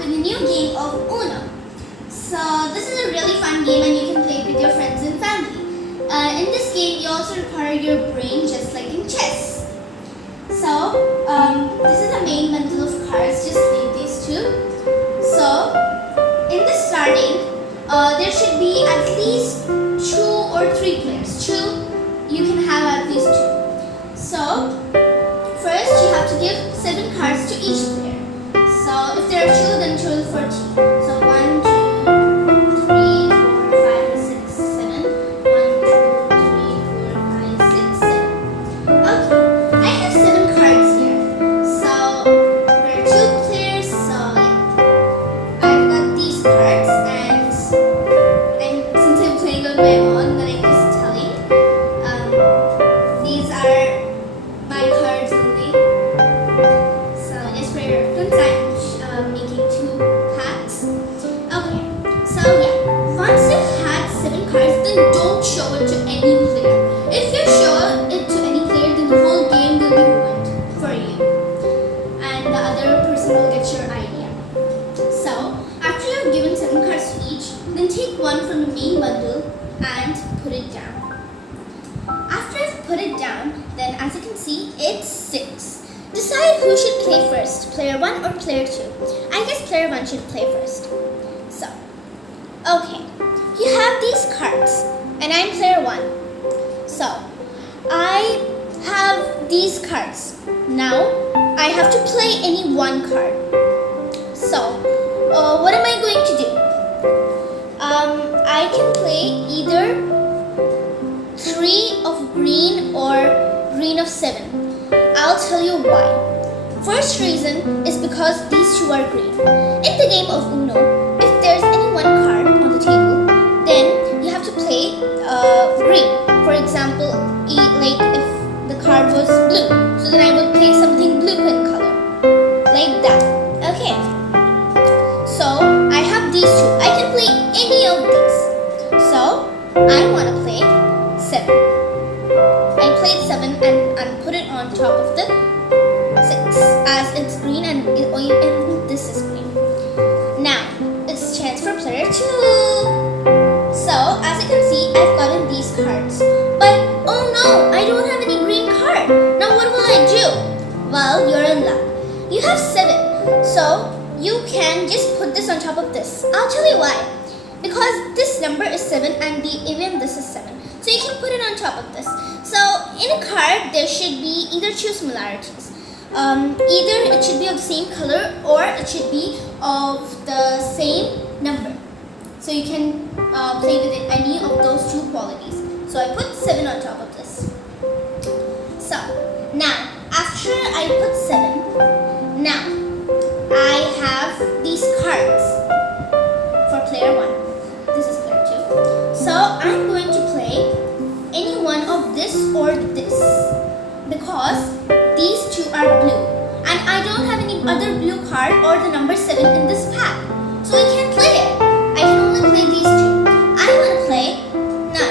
with a new game of Uno. So this is a really fun game and you can play it with your friends and family. In this game, you also require your brain just like in chess. So this is the main bundle of cards, just like these two. So in the starting, there should be at least 2 or 3 players. You can have at least 2. So first you have to give 7 cards to each player. So if there are 2, then 2 is 14. So 1, 2, 3, 4, 5, 6, 7. 1, 2, 3, 4, 5, 6, 7. Okay, I have 7 cards here. So there are 2 players. So yeah, I've got these cards, and since I'm playing on my own, then I'm just telling. These are my cards only. So just for your reference, I'm making 2 packs. Okay, so yeah, once you had 7 cards, then don't show it to any player. If you show it to any player, then the whole game will be ruined for you, and the other person will get your idea. So after you have given 7 cards to each, then take one from the main bundle and put it down. After I've put it down, then as you can see, it's 6. Decide who should play first, player 1 or player 2. I guess player 1 should play first. So, okay, you have these cards, and I'm player 1. So, I have these cards. Now, I have to play any one card. So, what am I going to do? I can play either 3 of green or green of 7. I'll tell you why. First reason is because these 2 are green. In the game of Uno, if there's any one card on the table, then you have to play green. For example, like if the card was blue, so then I will play something blue in color, like that. Okay. So I have these 2. I can play any of these. So I want to play 7. I played 7 and put it on top of the 6 as it's green and this is green. Now it's chance for player 2. So as you can see, I've gotten these cards. But oh no, I don't have any green card. Now what will I do? Well, you're in luck. You have 7. So you can just put this on top of this. I'll tell you why. Because this number is 7 and even this is 7. So you can put it on top of this. So in a card, there should be either 2 similarities. Either it should be of the same color or it should be of the same number. So you can play with any of those 2 qualities. So I put 7 on top of this. So now, after I put 7, now I have these cards for player 1. This is player 2. So I'm going to play any one of this or this, because these 2 are blue and I don't have any other blue card or the number 7 in this pack, so I can't play it. I can only play these 2. I want to play 9.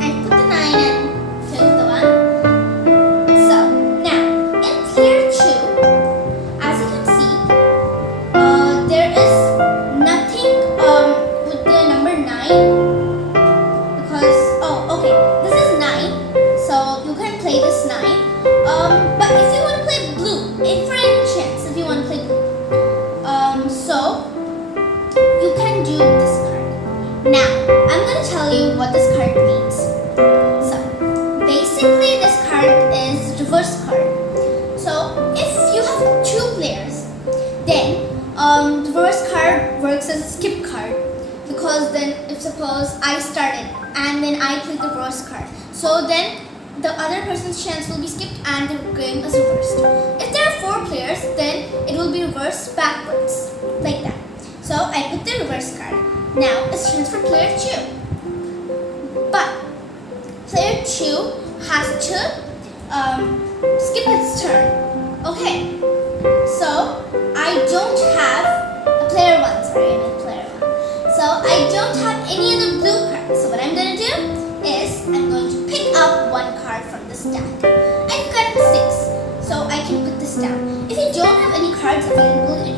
I put the 9 in, here's the 1. So now in player 2, as you can see, there is nothing with the number 9. This is 9, so you can play this 9. But if you want to play blue, for any chance, if you want to play blue, so you can do this card. Now, I'm going to tell you what this card means. So, basically, this card is reverse card. So, if you have 2 players, then the reverse card works as a skip card. Because then, if suppose I started and then I play the reverse card, so then the other person's chance will be skipped and the game is reversed. If there are 4 players, then it will be reversed backwards, like that. So I put the reverse card. Now it's chance for player 2. But player 2 has to skip its turn. Okay, so I don't have a player 1, sorry, I meant player 1. So I don't have any other blue cards. So what I'm going to do is I'm going to pick up 1 card from the stack. I've got 6, so I can put this down. If you don't have any cards available in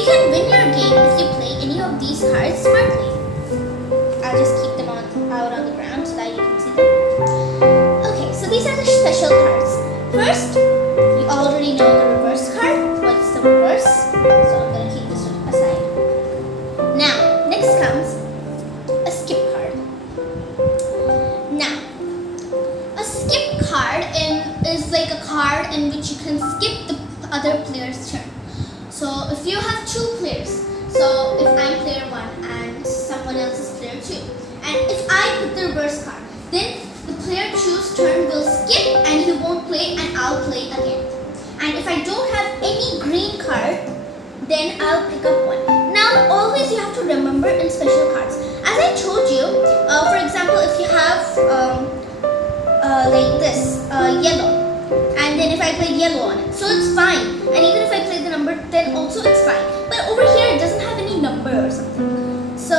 You can win your game if you play any of these cards smartly. I'll just keep them out on the ground so that you can see them. Okay, so these are the special cards. First, you already know the reverse card. What's the reverse? So I'm going to keep this one aside. Now, next comes a skip card. Now, a skip card is like a card in which you can skip the other player's turn. So if you have two players, so if I'm player 1 and someone else is player 2, and if I put the reverse card, then the player 2's turn will skip and he won't play and I'll play again. And if I don't have any green card, then I'll pick up one. Now always you have to remember in special cards. As I told you, for example, if you have like this, yellow, and then if I play yellow on it, so it's fine. And even if I play the number, then also it's fine. But over here it doesn't have any number or something. So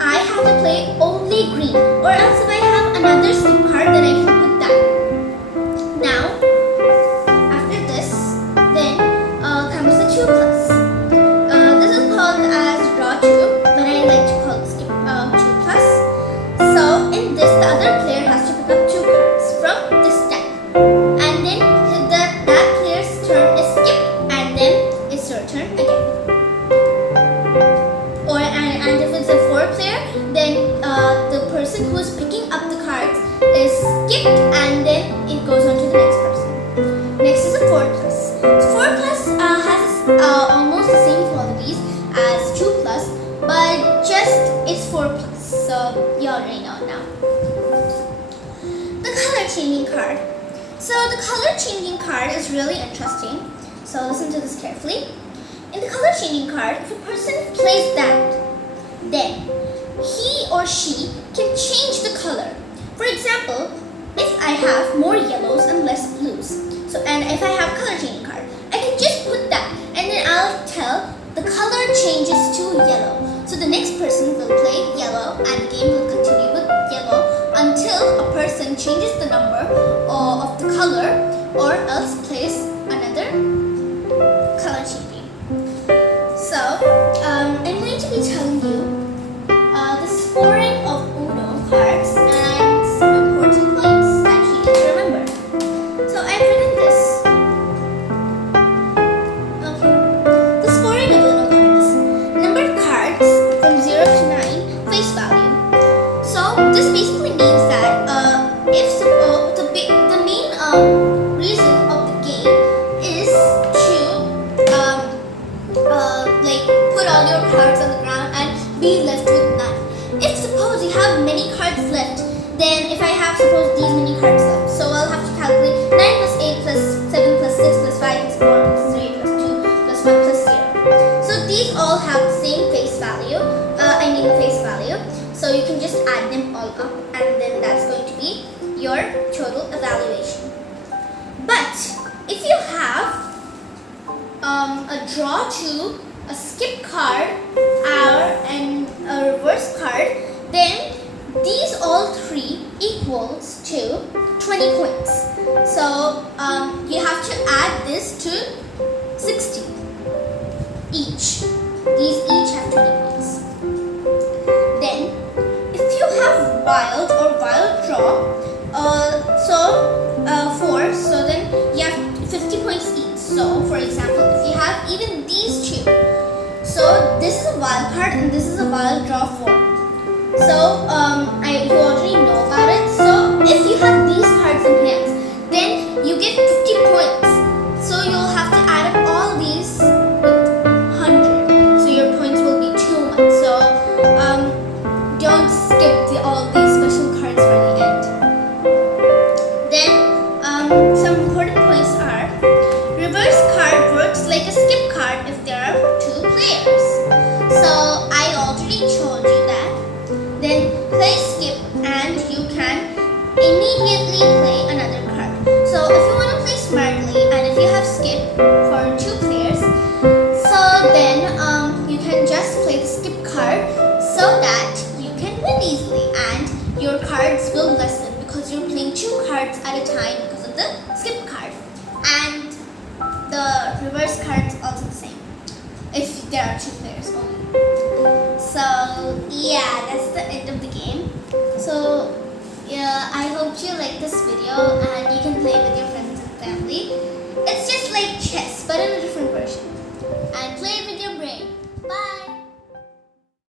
I have to play only green. Or else if I have another skip card, then I can put that. Now, after this, then comes the 2 plus. This is called as draw 2, but I like to call it skip 2 plus. So in this, the other player has to pick up 2 cards from this deck. And then that player's turn is skipped, and then it's your turn again. And if it's a 4 player, then the person who is picking up the cards is skipped, and then it goes on to the next person. Next is a 4 plus. So 4 plus has almost the same qualities as 2 plus, but just it's 4 plus. So you already know now. The color changing card. So the color changing card is really interesting. So listen to this carefully. In the color changing card, if a person plays that, then he or she can change the color. For example, if I have more yellows and less blues, and if I have color changing card, I can just put that, and then I'll tell the color changes to yellow. So the next person will play yellow, and the game will continue with yellow until a person changes the number of the color, or else plays another color changing. So I'm going to be telling you the scoring of Uno cards and some important points that you need to remember. So I've written this. Okay. The scoring of Uno cards. Numbered cards from 0 to 9, face value. So this basically means that if the main reason of the game is to like put all your cards on the ground and be left with none. If suppose you have many cards left, then if I have suppose these many cards left, so I'll have to calculate 9 plus 8 plus 7 plus 6 plus 5 plus 4 plus 3 plus 2 plus 1 plus 0. So these all have the same face value, face value. So you can just add them all up, and then that's going to be your total evaluation. But if you have a draw 2, a skip card, and a reverse card, then these all 3 equals to 20 points. So you have to add this to 60 each. These each have 20 points. Then if you have wild or wild draw, 4, so then you have 50 points each. So for example, if you have even these 2, so this is a wild card and this is a wild draw 4. So you already know about it. So if you have these cards in hands, then you get 50 points. So you'll have to add up all these with 100. So your points will be too much. So don't skip all these special cards for the end. Then some important points are: reverse card works like a skip card if there are 2 players. So I already told you that. Then play skip and you can immediately play another card. So if you want to play smartly and if you have skip for 2 players, so then you can just play the skip card so that you can win easily and your cards will lessen because you're playing 2 cards at a time because of the skip card. And the reverse card is also the same if there are 2 players only. So yeah, that's the end of the game. So yeah, I hope you like this video and you can play with your friends and family. It's just like chess but in a different version. And play with your